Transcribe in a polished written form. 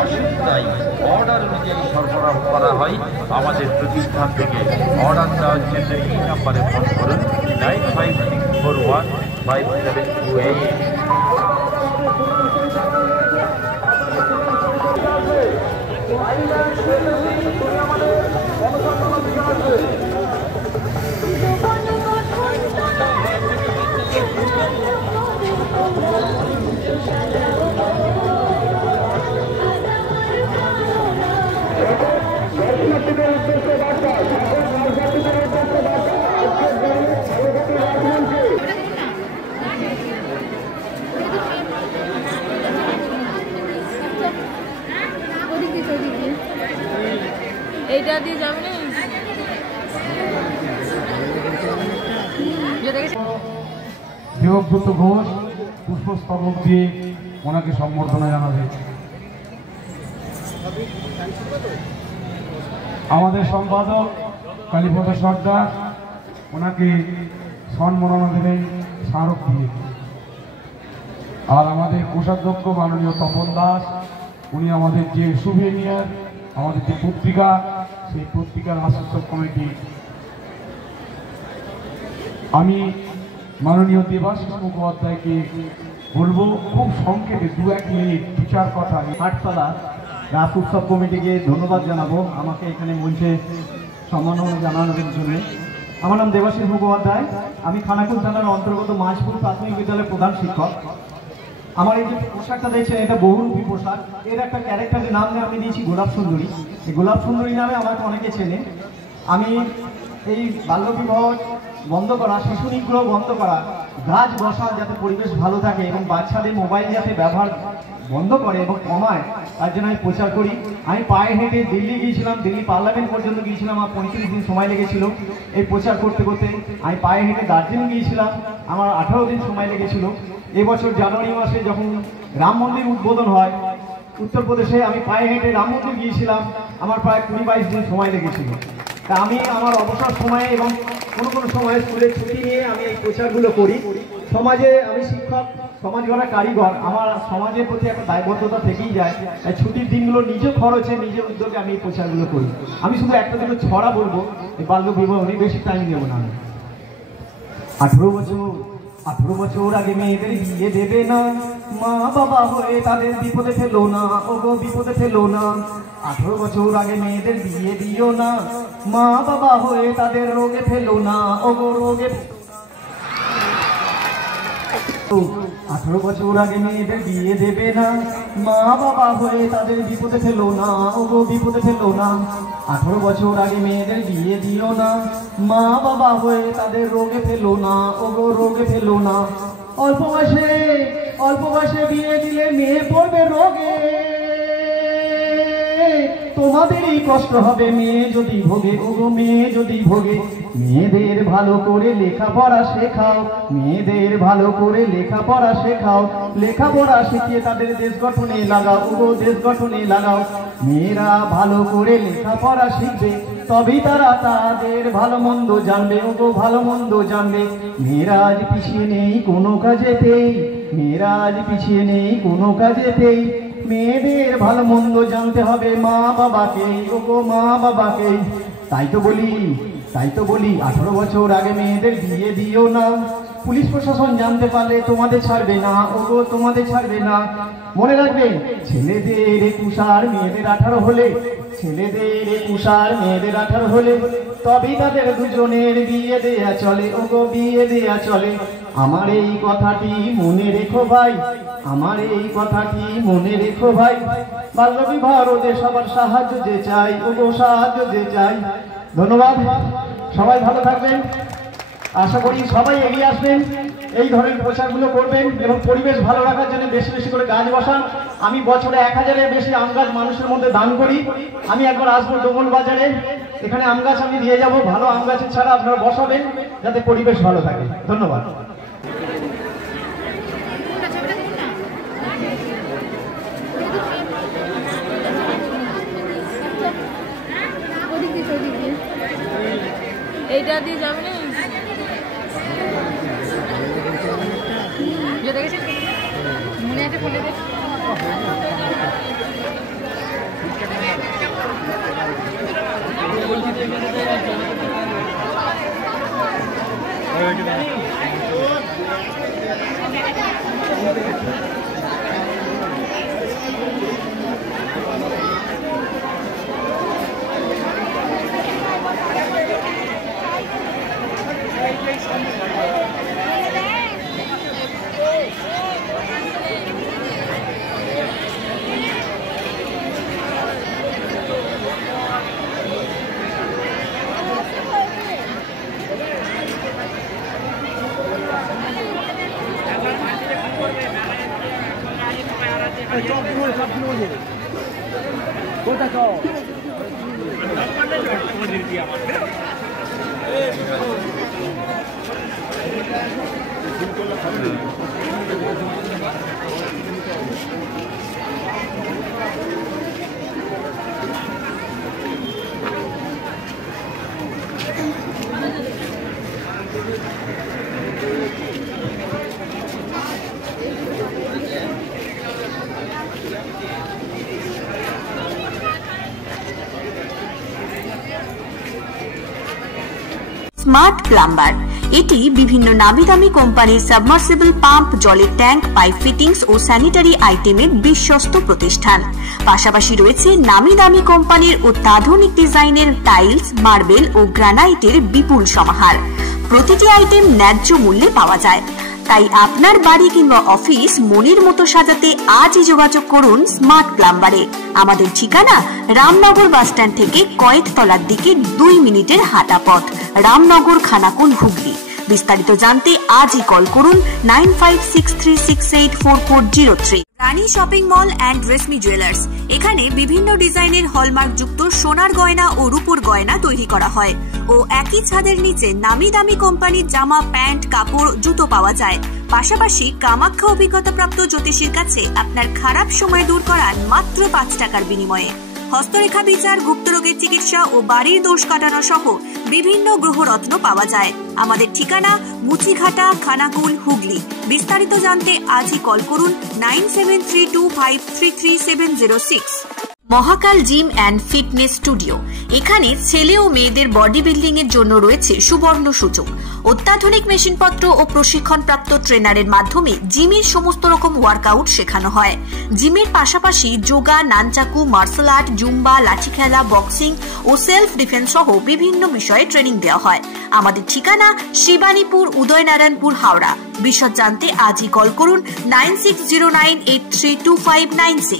অসুবিধায় অর্ডার অনুযায়ী সরবরাহ করা হয় আমাদের প্রতিষ্ঠান থেকে। অর্ডার দেওয়ার জন্য এই নাম্বারে ফোন করুন 9564157288। এইটা দিয়ে যাবে না দেবব্রত ঘোষ পুষ্পস্তবক দিয়ে ওনাকে সম্বর্ধনা জানাবে। আমাদের সম্পাদক কালীপদ সর্দার ওনাকে সম্মাননা দেবেন স্মারক দিয়ে। আর আমাদের কোষাধ্যক্ষ মাননীয় তপন দাস উনি আমাদের যে সুভেনিয়ার আমাদের যে পত্রিকা সেই পত্রিকার আশীর্বাদ কমিটি। আমি মাননীয় দেবাশিস মুখোপাধ্যায়কে বলবো খুব সংক্ষেপে 2-1 মিনিট 2-4 কথা। হাটতলা রাস উৎসব কমিটিকে ধন্যবাদ জানাবো আমাকে এখানে মঞ্চে সম্মাননা জানানোর জন্য। আমার নাম দেবাশিস মুখোপাধ্যায়, আমি খানাকুল থানার অন্তর্গত মাঝপুর প্রাথমিক বিদ্যালয়ের প্রধান শিক্ষক। আমার এই যে পোশাকটা দেখছেন এটা বহুরূপী পোশাক। এর একটা ক্যারেক্টারের নাম আমি দিয়েছি গোলাপ সুন্দরী। এই গোলাপ সুন্দরী নামে আমাকে অনেকে চেনে। আমি এই বাল্যবিবাহ বন্ধ করা, শিশু নিগ্রহ বন্ধ করা, গাছ বসা যাতে পরিবেশ ভালো থাকে এবং বাচ্চাদের মোবাইল যাতে ব্যবহার বন্ধ করে এবং কমায় তার জন্য আমি প্রচার করি। আমি পায়ে হেঁটে দিল্লি গিয়েছিলাম, দিল্লি পার্লামেন্ট পর্যন্ত গিয়েছিলাম, আমার 35 দিন সময় লেগেছিল এই প্রচার করতে করতে। আমি পায়ে হেঁটে দার্জিলিং গিয়েছিলাম, আমার 18 দিন সময় লেগেছিল। এবছর জানুয়ারি মাসে যখন রাম মন্দির উদ্বোধন হয় উত্তরপ্রদেশে, আমি পায়ে হেঁটে রাম মন্দির গিয়েছিলাম, আমার প্রায় 20-22 দিন সময় লেগেছিল। তা আমি আমার অবসর সময়ে এবং কোনো সময় স্কুলের ছুটি নিয়ে আমি এই প্রচারগুলো করি। সমাজে আমি শিক্ষক, সমাজ গড়া কারিগর, আমার সমাজের প্রতি একটা দায়বদ্ধতা থেকেই যায়। তাই ছুটির দিনগুলো নিজ খরচে নিজের উদ্যোগে আমি এই প্রচারগুলো করি। আমি শুধু একটা দুটো ছড়া বলবো, এই বাল্য বিবাহ নিয়ে বেশি টাইম নেব না। আমি 18 বছর আগে মেয়েদের বিয়ে দেবে না, মা বাবা হয়ে তাদের বিপদে ফেলো না, ওগো বিপদে ফেলো না। 18 বছর আগে মেয়েদের বিয়ে দিও না, মা বাবা হয়ে তাদের রোগে ফেলো না, ওগো রোগে। 18 বছর আগে মেয়েদের বিয়ে দেবে না, মা বাবা হয়ে তাদের বিপদে ফেলো না, ওগো বিপদে ফেলো না। 18 বছর আগে মেয়েদের বিয়ে দিও না, মা বাবা হয়ে তাদের রোগে ফেলো না, ওগো রোগে ফেলো না। অল্প বয়সে বিয়ে দিলে মেয়ে পড়বে রোগে, তোমাদেরই কষ্ট হবে মেয়ে যদি ভোগে, ওগো মেয়ে যদি ভোগে। মেয়েদের ভালো করে লেখাপড়া শেখাও, মেয়েদের ভালো করে লেখাপড়া শেখাও, লেখাপড়া শিখিয়ে তাদের দেশ গঠনে লাগাও, ওগো দেশ গঠনে লাগাও। মেয়েরা ভালো করে লেখাপড়া শিখবে তবেই তারা তাদের ভালো মন্দ জানবে, ওগো ভালো মন্দ জানবে। মেয়েরা আজ পিছিয়ে নেই কোনো কাজেতেই, মেয়েরা আজ পিছিয়ে নেই কোনো কাজেতেই। মেয়েদের ভালো মন্দ জানতে হবে মা বাবাকে, ওগো মা বাবাকে। তাই তো বলি 18 বছর আগে মেয়েদের বিয়ে দিও না। পুলিশ প্রশাসন জানতে পারলে তোমাদের ছাড়বে না, ওগো তোমাদের ছাড়বে না। মনে রাখবে ছেলেদের 21 আর মেয়েদের 18 হলে, ছেলেদের 21 আর মেয়েদের 18 হলে তবেই তাদের দুজনের বিয়ে দেয়া চলে, ওগো বিয়ে দেয়া চলে। আমার এই কথাটি মনে রেখো ভাই, আমার এই কথাটি মনে রেখো ভাই। বাল্যবিবাহ রোধে সবার সাহায্য যে চাই, ওগো সাহায্য যে চাই। ধন্যবাদ, সবাই ভালো থাকবেন। আশা করি সবাই এগিয়ে আসবেন, এই ধরনের প্রচারগুলো করবেন এবং পরিবেশ ভালো রাখার জন্য বেশি বেশি করে গাছ বসান। আমি বছরে 1000-এর বেশি আম গাছ মানুষের মধ্যে দান করি। আমি একবার আসবো ডোমল বাজারে, এখানে আম গাছ আমি দিয়ে যাব। ভালো আম গাছের ছাড়া আপনারা বসাবেন যাতে পরিবেশ ভালো থাকে। ধন্যবাদ। এইটা দিয়ে যাবে না মনে একটা স্মার্ট প্লাম্বার এটি বিভিন্ন নামি দামি কোম্পানির সাবমার্সিবল পাম্প, জলের ট্যাঙ্ক, পাইপ ফিটিংস ও স্যানিটারি আইটেমের বিশ্বস্ত প্রতিষ্ঠান। পাশাপাশি রয়েছে নামি দামি কোম্পানির অত্যাধুনিক ডিজাইনের টাইলস, মার্বেল ও গ্রানাইটের বিপুল সমাহার। প্রতিটি আইটেম ন্যায্য মূল্যে পাওয়া যায়। তাই আপনার বাড়ি কিংবা অফিস মনের মতো সাজাতে আজই যোগাযোগ করুন স্মার্ট প্লাম্বারে। আমাদের ঠিকানা রামনগর বাসস্ট্যান্ড থেকে কয়েকতলার দিকে 2 মিনিটের হাঁটা পথ, রামনগর, খানাকুল, হুগলি। বিস্তারিত জানতে আজই কল করুন 9563684403। Rani shopping mall and Reshmi jewellers, এখানে বিভিন্ন ডিজাইনের হলমার্ক যুক্ত সোনার গয়না ও রূপোর গয়না তৈরি করা হয় ও একই ছাদের নিচে নামি দামি কোম্পানির জামা, প্যান্ট, কাপড়, জুতো পাওয়া যায়। পাশাপাশি কামাখ্যা অভিজ্ঞতাপ্রাপ্ত জ্যোতিষীর কাছে আপনার খারাপ সময় দূর করান মাত্র 5 টাকার বিনিময়ে। হস্তরেখা বিচার, গুপ্তরোগের চিকিৎসা ও বাড়ির দোষ কাটানো সহ বিভিন্ন গ্রহরত্ন পাওয়া যায়। আমাদের ঠিকানা মুচিঘাটা, খানাকুল, হুগলি। বিস্তারিত জানতে আজই কল করুন 9732533706। মহাকাল জিম অ্যান্ড ফিটনেস স্টুডিও, এখানে ছেলে ও মেয়েদের বডি বিল্ডিং এর জন্য রয়েছে সুবর্ণ সুযোগ। অত্যাধুনিক মেশিনপত্র ও প্রশিক্ষণপ্রাপ্ত ট্রেনারের মাধ্যমে জিমের সমস্ত রকম ওয়ার্কআউট শেখানো হয়। জিমের পাশাপাশি yoga, nunchaku, martial art, zumba, লাঠি খেলা, বক্সিং ও সেলফ ডিফেন্স সহ বিভিন্ন বিষয়ে ট্রেনিং দেওয়া হয়। আমাদের ঠিকানা শিবানীপুর, উদয়নারায়ণপুর, হাওড়া। বিশদ জানতে আজই কল করুন 9609832596।